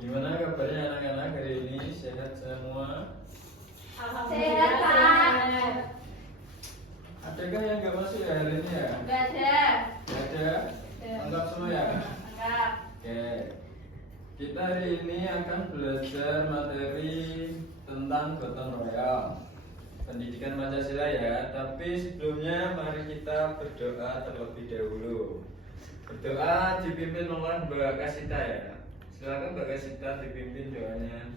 Gimana kabarnya anak-anak hari ini? Sehat semua? Sehat, Pak. Adakah yang nggak masuk ya hari ini ya? Nggak ada. Nggak ada? Lengkap semua ya? Enggak. Oke. Kita hari ini akan belajar materi tentang gotong royong, pendidikan Pancasila ya. Tapi sebelumnya mari kita berdoa terlebih dahulu. Berdoa dipimpin oleh Mbak Kasita ya. Silakan Mbak Kasita dipimpin doanya.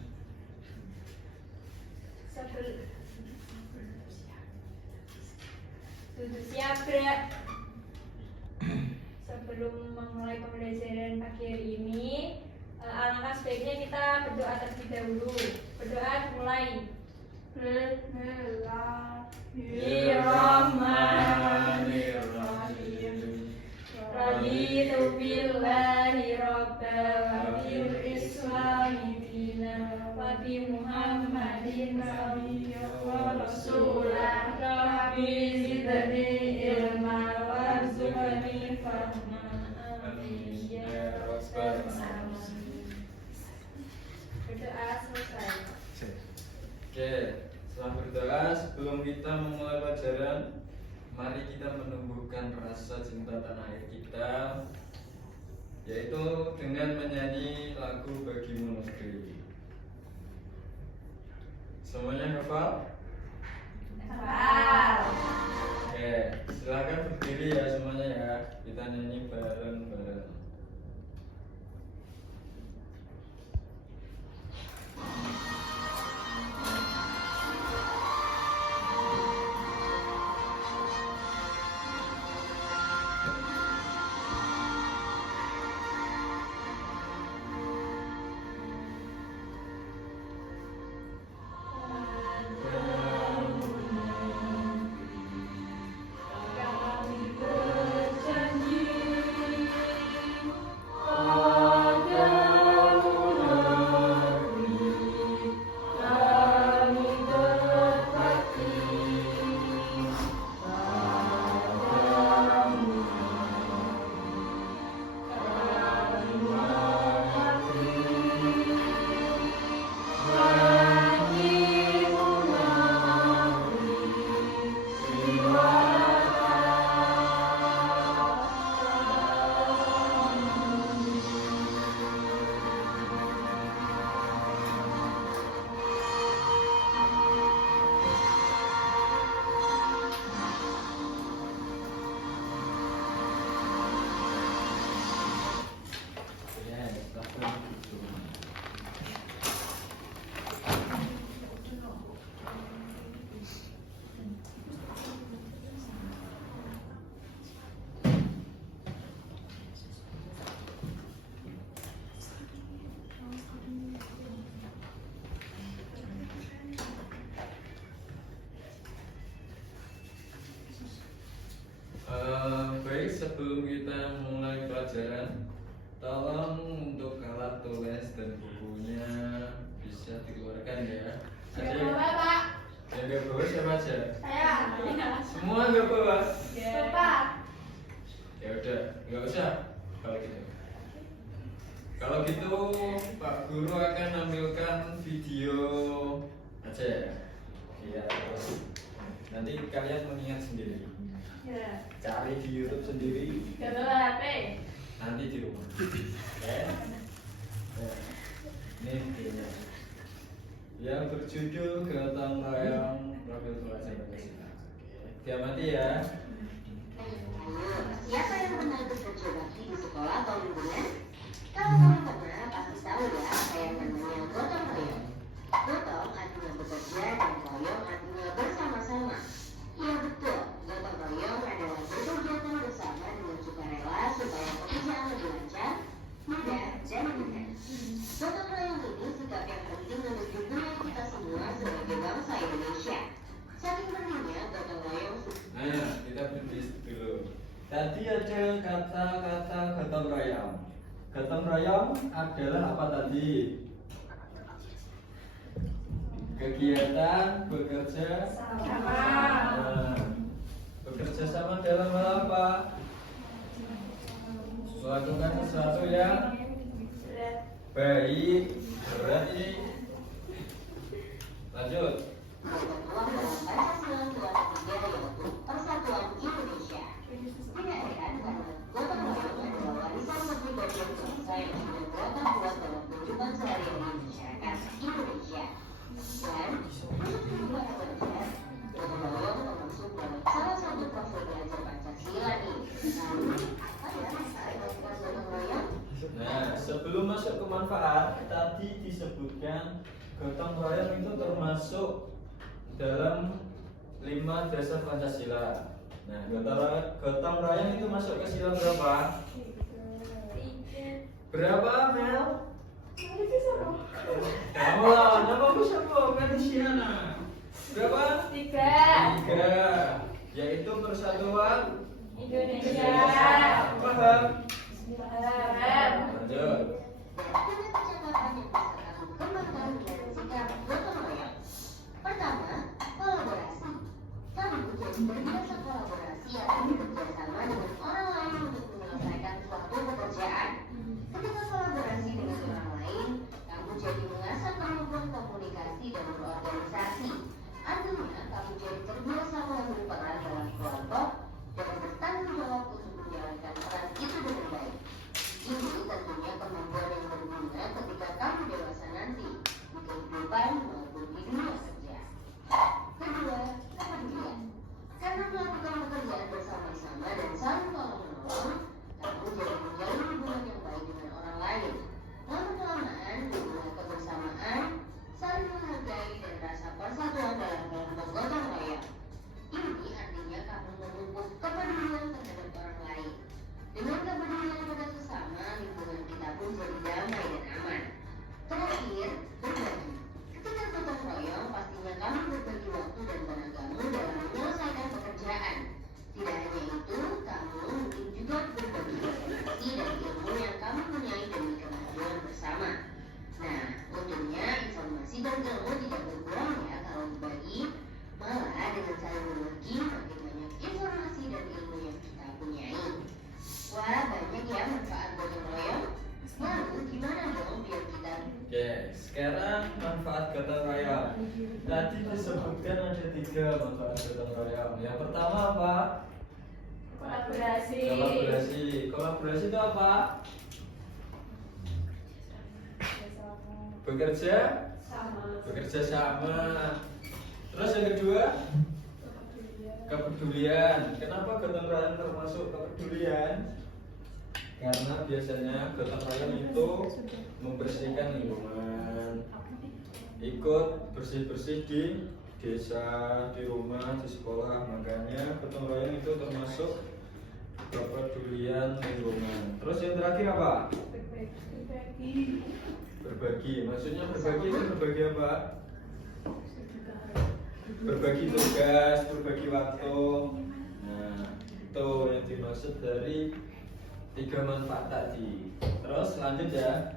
Duduk siap, Bra. Sebelum memulai pembelajaran pagi hari ini, alangkah sebaiknya kita berdoa terlebih dahulu. Berdoa dimulai. Bismillahirrahmanirrahim. Raditu billahi rabban wa bil islami dinan wa bi Muhammadin nabiyyan wa rasulan. Rabbi zidni ilma warzuqni fahma. Amin ya rabbal alamin. Berdoa selesai. Oke, setelah berdoa sebelum kita memulai pelajaran, mari kita menumbuhkan rasa cinta tanah air kita, yaitu dengan menyanyi lagu Bagimu Negeri. Semuanya hafal? Hafal. Oke, silakan berdiri ya semuanya ya. Kita nyanyi bareng-bareng. Baik, sebelum kita mulai pelajaran, tolong untuk alat tulis dan bukunya bisa dikeluarkan ya. Ada yang Pak. nggak bawa siapa aja? Saya. Semua nggak bawa? Bapak. Ya udah, nggak usah kalau gitu. Kalau gitu Pak Guru akan ambilkan video aja ya. Iya. Nanti kalian mengingat sendiri. Ya. Cari di YouTube sendiri. Gak bawa HP. Nanti di rumah. Oke. Ini videonya. Yang berjudul Gotong Royong Profil Pelajar Pancasila. Oke. Diamati ya. Siapa yang pernah ikut bakti di sekolah atau lingkungan? Kalau kamu pernah, pasti tahu ya apa yang namanya gotong royong. Gotong artinya bekerja dan royong artinya bersama-sama. Ya betul, gotong royong adalah berkegiatan bersama dengan sukarela supaya pekerjaan lebih lancar, mudah, dan mudah. Gotong royong ini sikap yang penting menuju budaya kita semua sebagai bangsa Indonesia. Saking pentingnya gotong royong. Nah, kita berhenti dulu. Tadi ada kata-kata gotong royong. Gotong royong adalah apa tadi? Kegiatan bekerja Sama. Nah, bekerja sama dalam hal apa? Melakukan sesuatu yang Baik, berat ini. Lanjut. Yang tertuang dalam Pancasila Pilar ketiga yaitu Persatuan Indonesia. Tidak heran karena gotong royong adalah warisan menteri bagian bangsa yang sudah beragam kuat dalam kehidupan sehari-hari masyarakat Indonesia. Dan untuk para pelajar, gotong royong termasuk dalam salah satu profil belajar Pancasila nih. Lalu, apa ya manfaat gotong royong? Nah, sebelum masuk ke manfaat, tadi disebutkan gotong royong itu termasuk dalam 5 dasar Pancasila. Nah, gotong royong itu masuk ke sila berapa? Berapa, Mel? Kamu lah, namamu siapa? Medisiana. Berapa? 3. Yaitu Persatuan Indonesia. Paham? Paham. Lanjut. Ada percakapan yang bisa kamu kembangkan dari sikap gotong royong. Pertama, kolaborasi. Kamu jadi terbiasa kolaborasi atau bekerja sama dengan orang lain untuk menyelesaikan suatu pekerjaan. Ketika kolaborasi dengan orang lain, kamu jadi mengasah kemampuan komunikasi dan berorganisasi. Artinya, kamu jadi terbiasa mengambil peran dalam kelompok dan bertanggung jawab untuk menjalankan peran itu dengan baik. Ini tentunya kemampuan yang berguna ketika kamu dewasa nanti, di kehidupan maupun di dunia kerja. Kedua, kepedulian. Karena melakukan pekerjaan bersama-sama dan saling tolong-menolong, kamu jadi menjalin hubungan yang baik dengan orang lain. Lama-kelamaan, hubungan kebersamaan, saling menghargai dan rasa persatuan dalam kelompok gotong royong. Ini artinya kamu memupuk kepedulian terhadap orang lain. Dengan kepedulian pada sesama, lingkungan kita pun jadi damai dan aman. Terakhir, berbagi. Ketika gotong royong, pastinya kamu berbagi waktu dan tenagamu dalam menyelesaikan pekerjaan. Tidak hanya itu, kamu mungkin juga berbagi informasi dan ilmu yang kamu punyai demi kemajuan bersama. Nah, untungnya informasi dan ilmu tidak berkurang ya kalau dibagi. Malah dengan saling berbagi, makin banyak informasi dan ilmu yang kita punyai. Wah, banyak ya manfaat gotong royong. Lalu gimana dong biar kita Oke, sekarang manfaat gotong royong. Tadi disebutkan ada 3 manfaat gotong royong. Yang pertama apa? Kolaborasi. Kolaborasi. Kolaborasi itu apa? Bekerja sama. Terus yang kedua, kepedulian. Kenapa gotong royong termasuk kepedulian? Karena biasanya gotong royong itu membersihkan lingkungan, ikut bersih-bersih di desa, di rumah, di sekolah. Makanya gotong royong itu termasuk kepedulian lingkungan. Terus yang terakhir apa? Berbagi. Maksudnya berbagi itu berbagi apa? Berbagi tugas, berbagi waktu. Nah, itu yang dimaksud dari 3 manfaat tadi. Terus lanjut ya.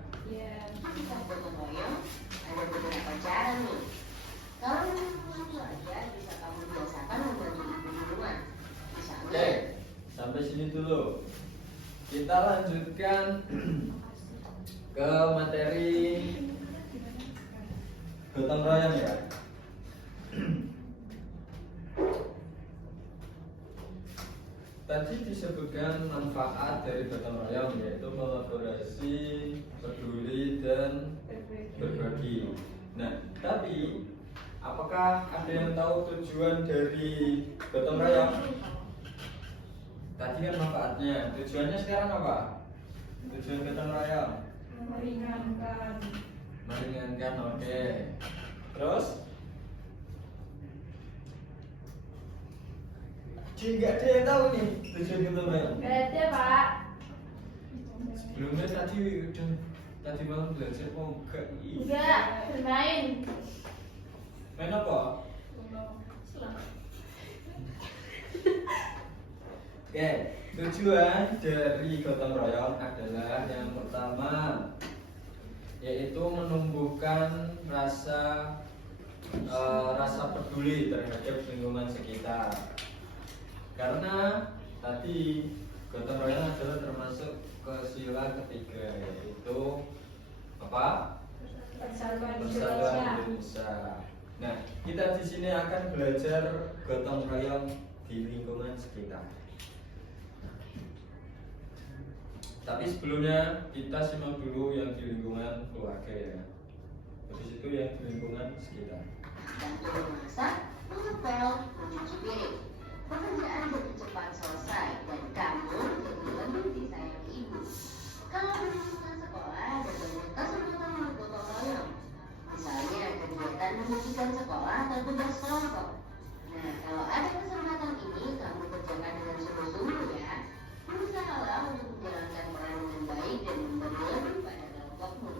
ketika gotong royong, ada beberapa cara nih. Kalau langsung aja bisa kamu biasakan membantu ibu di rumah. Misalnya, Oke, sampai sini dulu. Kita lanjutkan ke materi gotong royong ya. Tadi disebutkan manfaat dari gotong royong yaitu kolaborasi, peduli dan berbagi. Nah, tapi apakah ada yang tahu tujuan dari gotong royong? Tadi kan manfaatnya. Tujuannya sekarang apa? Tujuan gotong royong meringankan, oke. Terus? Nggak ada yang tahu nih tujuan gotong royong. Gak ada, Pak. Sebelumnya tadi malam belajar mau enggak? Enggak, bermain. Main apa? Oke, tujuan dari gotong royong adalah yang pertama yaitu menumbuhkan rasa peduli terhadap lingkungan sekitar. Karena tadi gotong royong adalah termasuk ke sila ketiga yaitu apa? Persatuan Persatuan Indonesia. Indonesia. Nah, kita di sini akan belajar gotong royong di lingkungan sekitar. Tapi sebelumnya kita simak dulu yang di lingkungan keluarga ya. Habis itu yang di lingkungan sekitar. Bantu memasak, mengepel, mencuci piring. Pekerjaan lebih cepat selesai dan kamu jadi lebih disayangi ibu. Kalau di lingkungan sekolah ada banyak kesempatan untuk gotong royong. Misalnya kegiatan membersihkan sekolah atau tugas kelompok. Nah, kalau ada kesempatan ini kamu kerjakan dengan sungguh-sungguh ya. Berusahalah untuk menjalankan peran dengan baik dan memberi lebih pada kelompokmu.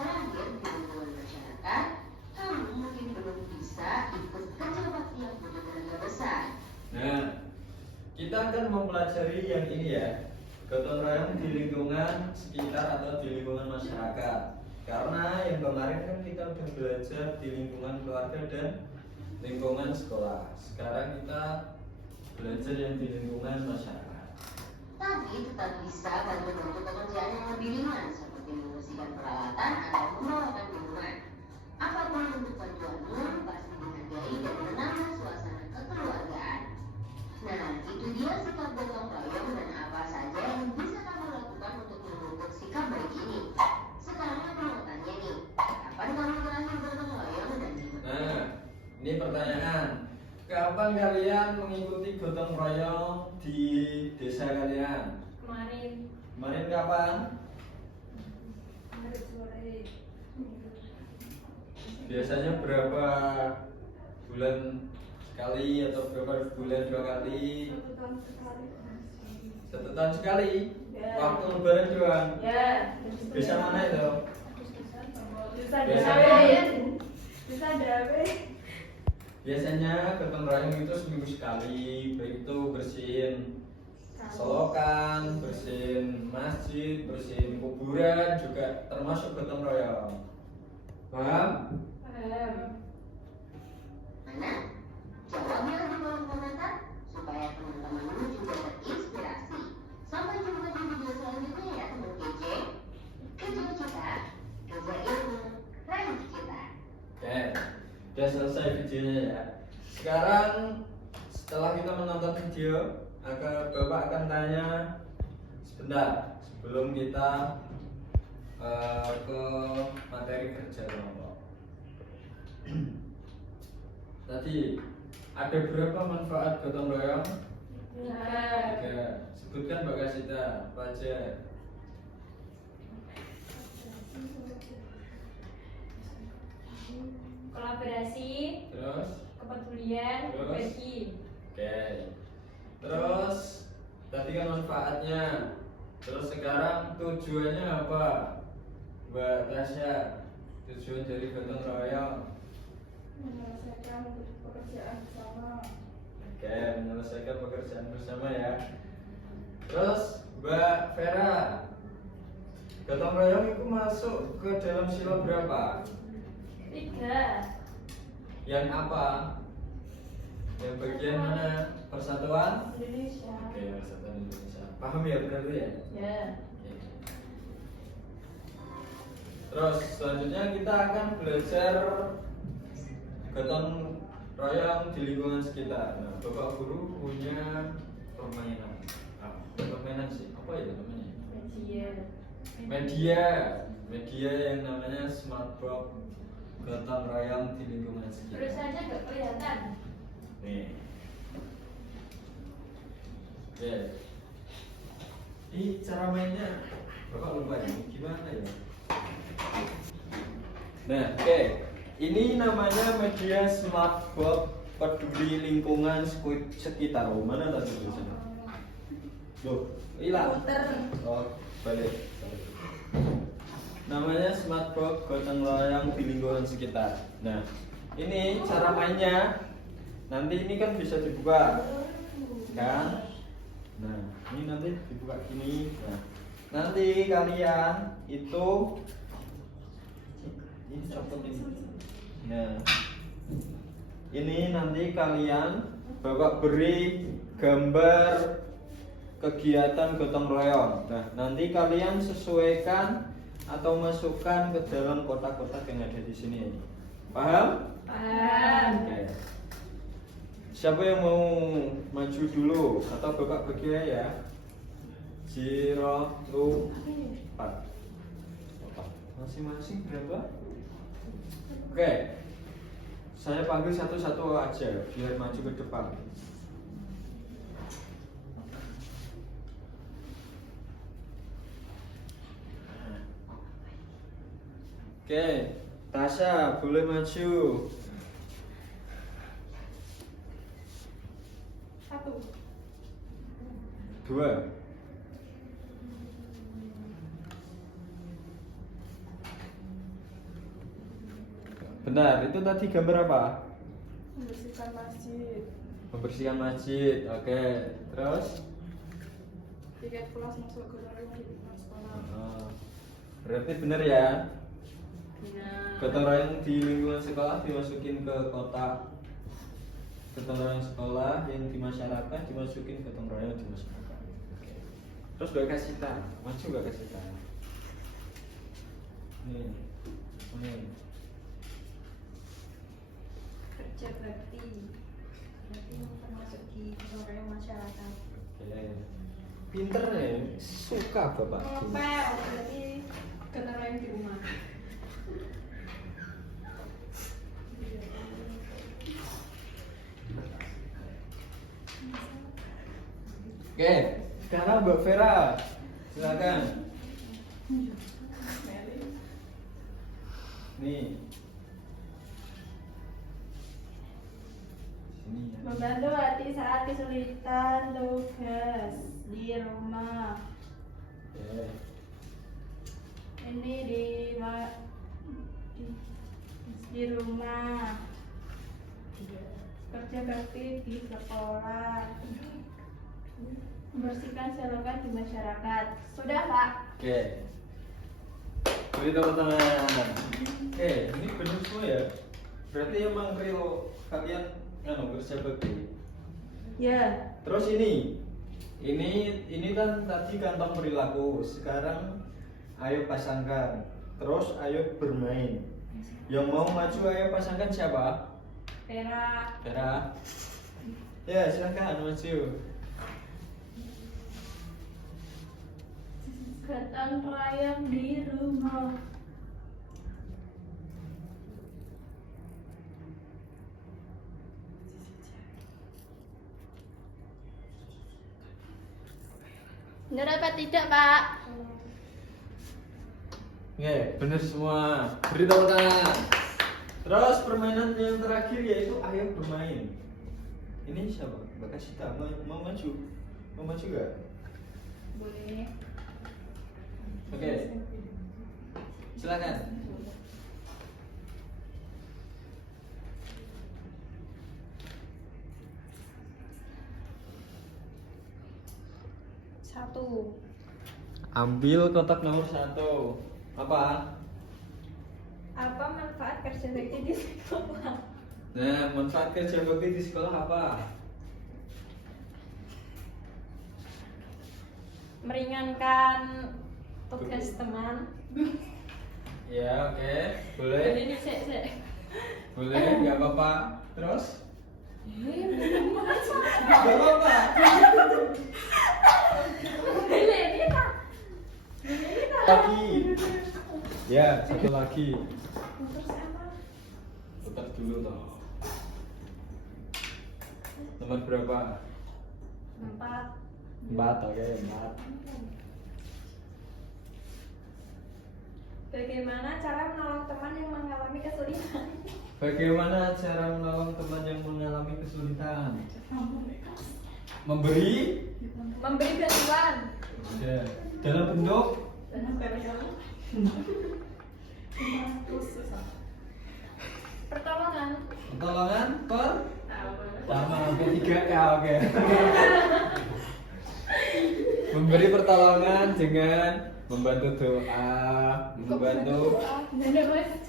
Terakhir, di lingkungan masyarakat, kamu mungkin belum bisa ikut kerja bakti yang butuh tenaga besar. Nah, kita akan mempelajari yang ini ya, gotong royong di lingkungan sekitar atau di lingkungan masyarakat. Karena yang kemarin kan kita udah belajar di lingkungan keluarga dan lingkungan sekolah. Sekarang kita belajar yang di lingkungan masyarakat. Tapi tetap bisa bantu-bantu pekerjaan yang lebih ringan seperti membersihkan peralatan atau membawakan minuman. Apapun bentuk bantuanmu pasti dihargai dan menambah suasana kekeluargaan. Nah, itu dia sikap gotong royong dan apa saja yang bisa kamu lakukan untuk membentuk sikap baik ini. Sekarang aku mau tanya nih, kapan kamu terakhir gotong royong dan gimana? Nah, ini pertanyaan. Kapan kalian mengikuti gotong royong di desa kalian? Kemarin. Kemarin kapan? Kemarin sore. Biasanya berapa bulan sekali atau berapa bulan 2 kali? 1 tahun sekali. 1 tahun sekali? Ya. Waktu lebaran doang? Ya. Desa mana itu? Desa Biasanya- Drawe. Desa Drawe. Biasanya gotong royong itu seminggu sekali, baik itu bersihin selokan, bersihin masjid, bersihin kuburan juga termasuk gotong royong. Paham? Mana? Jawabnya di kolom komentar supaya teman-temanmu juga terinspirasi. Sampai jumpa di video selanjutnya ya teman kece. Kejar cita, kejar ilmu, raih cita. Oke, udah selesai videonya ya. Sekarang setelah kita menonton video, Bapak akan tanya sebentar sebelum kita ke materi kerja kelompok. Tadi ada berapa manfaat gotong royong? 3. Sebutkan Mbak Kasita apa aja? Kolaborasi, Terus? kepedulian, Terus? berbagi. Oke. Terus tadi kan manfaatnya. Terus sekarang tujuannya apa? Mbak Tasya, tujuan dari gotong royong. Menyelesaikan pekerjaan bersama. Oke, menyelesaikan pekerjaan bersama ya. Terus Mbak Vera, gotong royong itu masuk ke dalam sila berapa? 3. Yang apa? Yang bagian mana? Persatuan? Indonesia. Oke, Persatuan Indonesia. Paham ya berarti ya? Ya. Oke. Terus selanjutnya kita akan belajar gotong royong di lingkungan sekitar. Nah, Bapak Guru punya permainan. Permainan sih, apa ya namanya? Media yang namanya smart box gotong royong di lingkungan sekitar. Tulisannya nggak kelihatan. Nih. Oke. Ini cara mainnya Bapak lupa ya. Gimana ya? Nah, oke. Ini namanya media smart box peduli lingkungan sekitar. Oh, mana tadi tulisannya? Loh, hilang. Oh, balik. Namanya smart box gotong royong di lingkungan sekitar. Nah, ini cara mainnya. Nanti ini kan bisa dibuka, kan? Nah, ini nanti dibuka gini. Nah, nanti kalian itu ini copot ini. Nah, ini nanti kalian Bapak beri gambar kegiatan gotong royong. Nah, nanti kalian sesuaikan atau masukkan ke dalam kotak-kotak yang ada di sini. Paham? Paham. Oke. Siapa yang mau maju dulu atau Bapak bagi ya? 0, 2, 4. Masing-masing berapa? Oke. Saya panggil satu-satu aja biar maju ke depan. Oke, Tasya boleh maju. 1. 2. Benar, itu tadi gambar apa? Membersihkan masjid. Membersihkan masjid. Oke, terus? Tiket kelas masuk ke dalam sekolah. Berarti benar ya? Benar. Gotong royong di lingkungan sekolah dimasukin ke kotak. Gotong royong sekolah yang di masyarakat dimasukin ke gotong royong di masyarakat. Oke. Terus gak kasih tahu, maju gak kasih tahu. Nih, nih. Kerja bakti. Berarti termasuk di keluarga masyarakat. Oke. Pinter ya, suka bapak. Ngepel, berarti kenalan di rumah. Oke, sekarang Mbak Vera, silakan. Nih. Sini ya. Membantu hati saat kesulitan tugas di rumah. Oke. Ini di rumah. Kerja bakti di sekolah. Membersihkan selokan di masyarakat. Sudah, Pak? Oke. Beri tepuk tangan. Oke, ini benar semua ya. Berarti emang real kalian kerja bakti. Ya. Terus ini kan tadi kantong perilaku. Sekarang ayo pasangkan. Terus ayo bermain. Yang mau maju ayo pasangkan siapa? Vera. Vera. Ya, silakan maju. Gotong royong di rumah. Benar apa tidak, Pak? Oke, bener semua. Beri tepuk tangan. Terus permainan yang terakhir yaitu ayo bermain. Ini siapa? Mbak Kasita mau maju? Mau maju gak? Boleh. Oke. Silakan. Satu. Ambil kotak nomor 1. Apa? Apa manfaat kerja bakti di sekolah? Nah, manfaat kerja bakti di sekolah apa? Meringankan tugas teman. Ya, oke. Boleh. Ini sek. Boleh, nggak apa-apa. Terus? Nggak apa-apa. Lagi. Ya, satu lagi. Putar dulu toh. Nomor berapa? 4. 4, oke, 4. Bagaimana cara menolong teman yang mengalami kesulitan? Bagaimana cara menolong teman yang mengalami kesulitan? Memberi bantuan. ya. Dalam bentuk Pertolongan. pertolongan sama ketiga ya, oke. Memberi pertolongan dengan membantu doa, membantu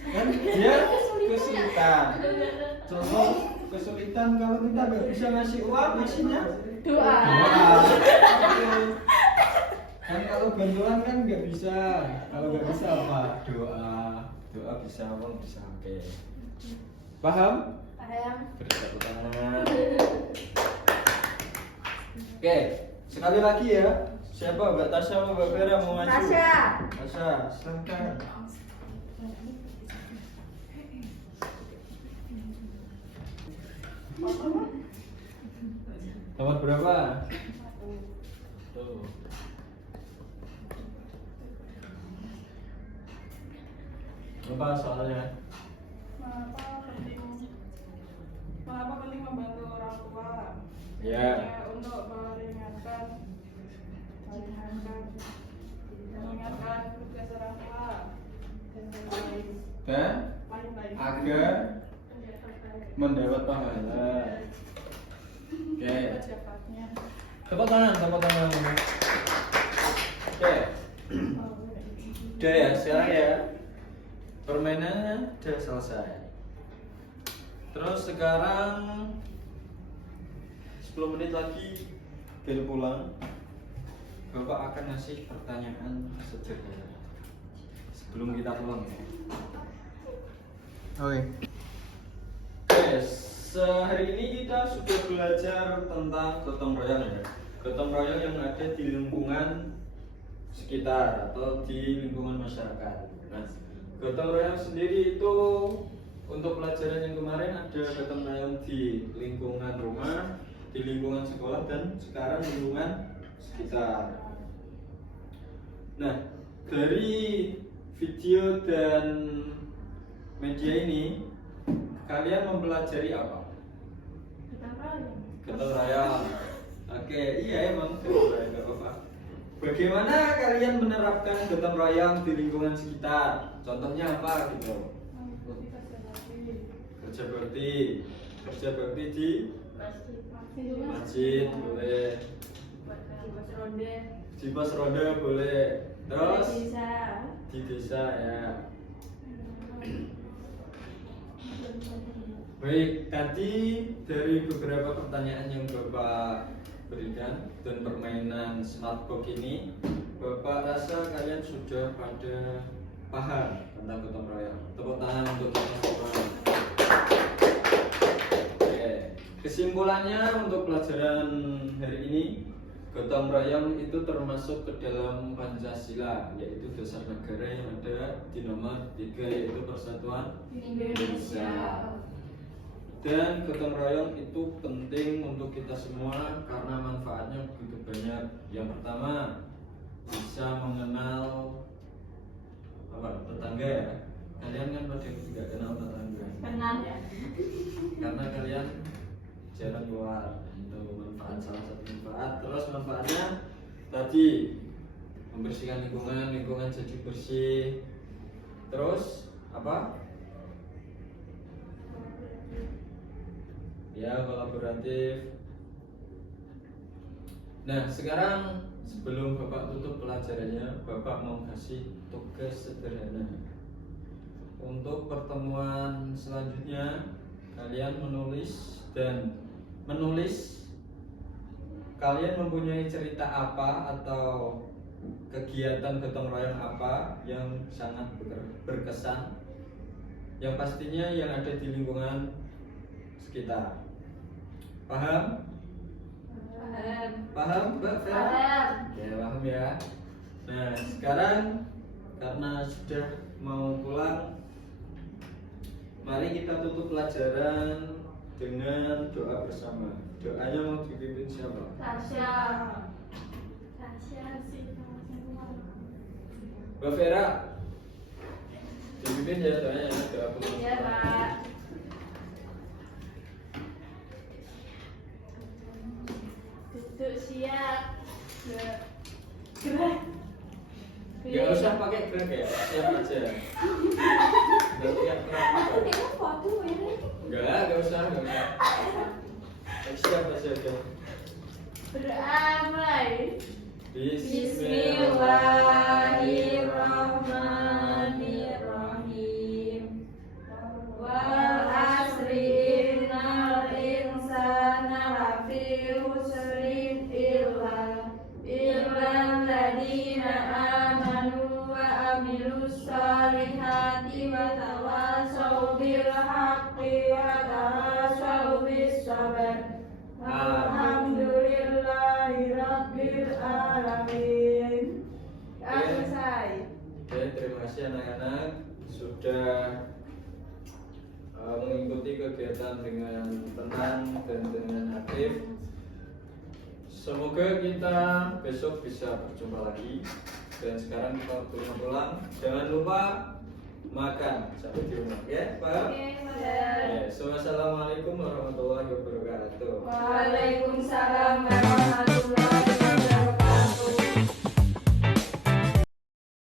kan dia kesulitan. Contoh kesulitan kalau kita nggak bisa ngasih uang, ngasihnya Doa. doa. Oke. Kan kalau kalau bantuan kan nggak bisa. Kalau nggak bisa apa? Doa bisa, apa bisa. Oke. Paham? Paham. Beri tepuk tangan. Oke, sekali lagi ya. Siapa? Mbak Tasya atau Mbak Vera mau maju? Tasya. Tasya, silakan. Nomor berapa? Tuh. Apa soalnya? Mengapa penting membantu orang tua? Ya. Untuk mengingatkan tugas orang tua dan lain-lain. Dan Lain-lain. agar mendapat pahala. Oke. Cepatnya. Tepuk tangan, tepuk tangan. Oke. Udah ya, sekarang ya. Permainannya udah selesai. Terus sekarang 10 menit lagi bel pulang. Bapak akan ngasih pertanyaan sederhana sebelum kita pulang ya. Oke. Hari ini kita sudah belajar tentang gotong royong ya. Gotong royong yang ada di lingkungan sekitar atau di lingkungan masyarakat. Nah, gotong royong sendiri itu untuk pelajaran yang kemarin ada gotong royong di lingkungan rumah, di lingkungan sekolah, dan sekarang lingkungan sekitar. Nah, dari video dan media ini kalian mempelajari apa? Gotong royong. Oke, iya emang gotong royong, gak apa-apa. Bagaimana kalian menerapkan gotong royong di lingkungan sekitar? Contohnya apa gitu? Kerja bakti di masjid boleh, di pos ronda boleh, terus di desa ya. Baik, tadi dari beberapa pertanyaan yang Bapak berikan dan permainan smart box ini, Bapak rasa kalian sudah pada paham tentang gotong royong. Tepuk tangan untuk kita semua. Oke, kesimpulannya untuk pelajaran hari ini, gotong royong itu termasuk ke dalam Pancasila, yaitu dasar negara yang ada di nomor 3, yaitu Persatuan Indonesia. Dan gotong royong itu penting untuk kita semua karena manfaatnya begitu banyak. Yang pertama, bisa mengenal tetangga ya. Kalian kan pada tidak kenal tetangga. Kenal ya. Karena kalian jarang keluar. Itu manfaat, salah satu manfaat. Terus manfaatnya tadi membersihkan lingkungan jadi bersih. Terus apa? Ya, kolaboratif. Nah, sekarang sebelum Bapak tutup pelajarannya, Bapak mau kasih tugas sederhana. Untuk pertemuan selanjutnya, kalian menulis kalian mempunyai cerita apa atau kegiatan gotong royong apa yang sangat berkesan, yang pastinya yang ada di lingkungan sekitar. Paham? Paham Mbak Vera? Paham. Ya, paham ya. Nah, sekarang karena sudah mau pulang, mari kita tutup pelajaran dengan doa bersama. Doanya mau dipimpin siapa? Tasya. Mbak Vera, dipimpin ya doanya, doa penutup. Iya, Pak. Duduk siap. Gerak. Gak usah pakai gerak ya, siap aja. Gak usah Gak usah. Siap aja udah. Beramai. Bismillahirrahmanirrahim. Wal asri innal insana lafi khusrin illa alladzina ladzina amanu wa amilus solihati wa tawassaw bil haqqi wa tawassaw bis sabr. Alhamdulillahi rabbil alamin. Selesai. Oke, terima kasih anak-anak sudah mengikuti kegiatan dengan tenang dan dengan aktif. Semoga kita besok bisa berjumpa lagi. Dan sekarang kita waktunya pulang. Jangan lupa makan sampai di rumah, ya Pak? Oke, Mother. So, assalamualaikum warahmatullahi wabarakatuh. Waalaikumsalam warahmatullahi wabarakatuh.